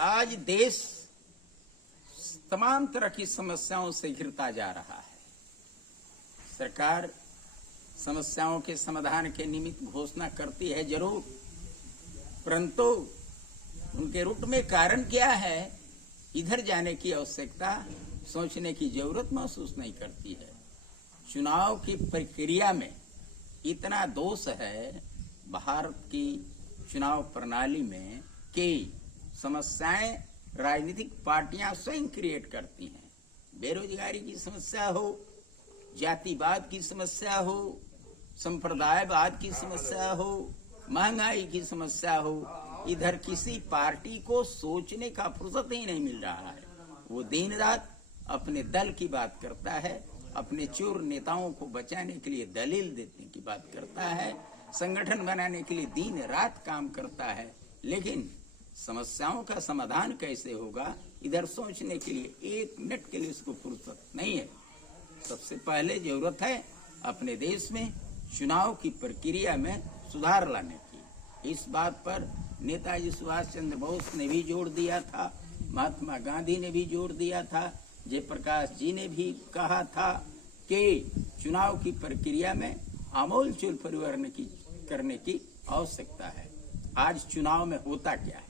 आज देश तमाम तरह की समस्याओं से घिरता जा रहा है। सरकार समस्याओं के समाधान के निमित्त घोषणा करती है जरूर, परंतु उनके रूट में कारण क्या है, इधर जाने की आवश्यकता, सोचने की जरूरत महसूस नहीं करती है। चुनाव की प्रक्रिया में इतना दोष है भारत की चुनाव प्रणाली में कि समस्याएं राजनीतिक पार्टियां स्वयं क्रिएट करती हैं। बेरोजगारी की समस्या हो, जातिवाद की समस्या हो, संप्रदायवाद की समस्या हो, महंगाई की समस्या हो, इधर किसी पार्टी को सोचने का फुर्सत ही नहीं मिल रहा है। वो दिन रात अपने दल की बात करता है, अपने चोर नेताओं को बचाने के लिए दलील देने की बात करता है, संगठन बनाने के लिए दिन रात काम करता है, लेकिन समस्याओं का समाधान कैसे होगा, इधर सोचने के लिए एक मिनट के लिए उसको फुर्सत नहीं है। सबसे पहले जरूरत है अपने देश में चुनाव की प्रक्रिया में सुधार लाने की। इस बात पर नेताजी सुभाष चंद्र बोस ने भी जोर दिया था, महात्मा गांधी ने भी जोर दिया था, जयप्रकाश जी ने भी कहा था कि चुनाव की प्रक्रिया में आमूलचूल परिवर्तन करने की आवश्यकता है। आज चुनाव में होता क्या है?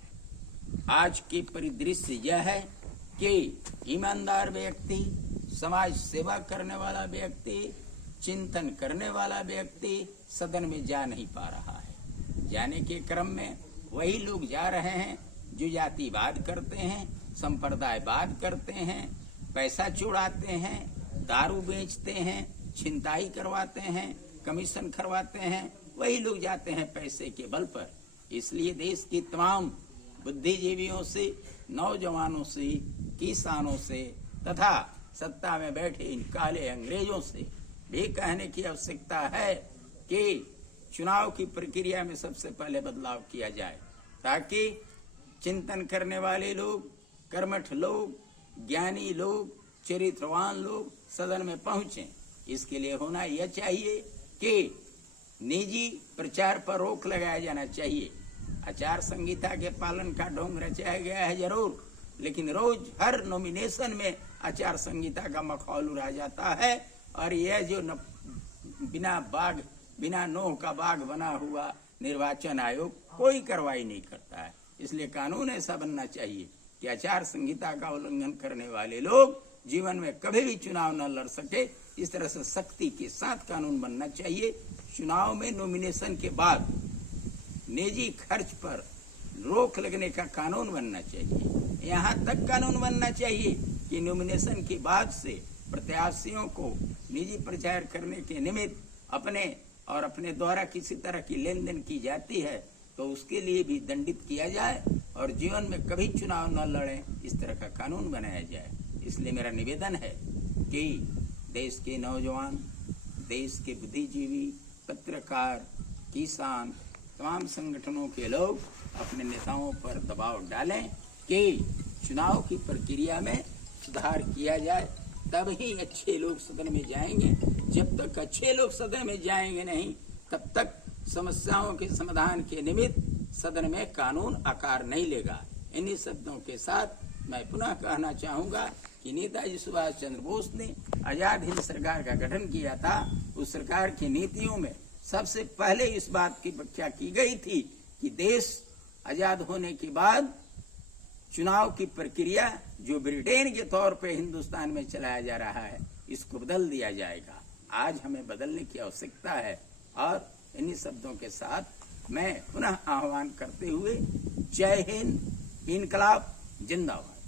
आज की परिदृश्य यह है कि ईमानदार व्यक्ति, समाज सेवा करने वाला व्यक्ति, चिंतन करने वाला व्यक्ति सदन में जा नहीं पा रहा है। जाने के क्रम में वही लोग जा रहे हैं जो जातिवाद करते हैं, संप्रदायवाद करते हैं, पैसा चुराते हैं, दारू बेचते हैं, छिनताई करवाते हैं, कमीशन करवाते हैं। वही लोग जाते हैं पैसे के बल पर। इसलिए देश की तमाम बुद्धिजीवियों से, नौजवानों से, किसानों से तथा सत्ता में बैठे इन काले अंग्रेजों से भी कहने की आवश्यकता है कि चुनाव की प्रक्रिया में सबसे पहले बदलाव किया जाए, ताकि चिंतन करने वाले लोग, कर्मठ लोग, ज्ञानी लोग, चरित्रवान लोग सदन में पहुंचे। इसके लिए होना यह चाहिए कि निजी प्रचार पर रोक लगाया जाना चाहिए। आचार संहिता के पालन का ढोंग रचाया गया है जरूर, लेकिन रोज हर नॉमिनेशन में आचार संहिता का मखौल उड़ा जाता है और यह जो बिना नोह का बाग बना हुआ निर्वाचन आयोग कोई कार्रवाई नहीं करता है। इसलिए कानून ऐसा बनना चाहिए कि आचार संहिता का उल्लंघन करने वाले लोग जीवन में कभी भी चुनाव न लड़ सके। इस तरह से सख्ती के साथ कानून बनना चाहिए। चुनाव में नॉमिनेशन के बाद निजी खर्च पर रोक लगने का कानून बनना चाहिए। यहाँ तक कानून बनना चाहिए कि नॉमिनेशन के बाद से प्रत्याशियों को निजी प्रचार करने के निमित्त अपने द्वारा किसी तरह की लेन देन की जाती है तो उसके लिए भी दंडित किया जाए और जीवन में कभी चुनाव न लड़े, इस तरह का कानून बनाया जाए। इसलिए मेरा निवेदन है कि देश के नौजवान, देश के बुद्धिजीवी, पत्रकार, किसान, तमाम संगठनों के लोग अपने नेताओं पर दबाव डालें कि चुनाव की प्रक्रिया में सुधार किया जाए, तब ही अच्छे लोग सदन में जाएंगे। जब तक अच्छे लोग सदन में जाएंगे नहीं, तब तक समस्याओं के समाधान के निमित्त सदन में कानून आकार नहीं लेगा। इन्हीं शब्दों के साथ मैं पुनः कहना चाहूंगा कि नेताजी सुभाष चंद्र बोस ने आजाद हिंद सरकार का गठन किया था। उस सरकार की नीतियों में सबसे पहले इस बात की व्याख्या की गई थी कि देश आजाद होने के बाद चुनाव की प्रक्रिया जो ब्रिटेन के तौर पे हिंदुस्तान में चलाया जा रहा है, इसको बदल दिया जाएगा। आज हमें बदलने की आवश्यकता है और इन्हीं शब्दों के साथ मैं पुनः आह्वान करते हुए जय हिंद, इनकलाब जिंदाबाद।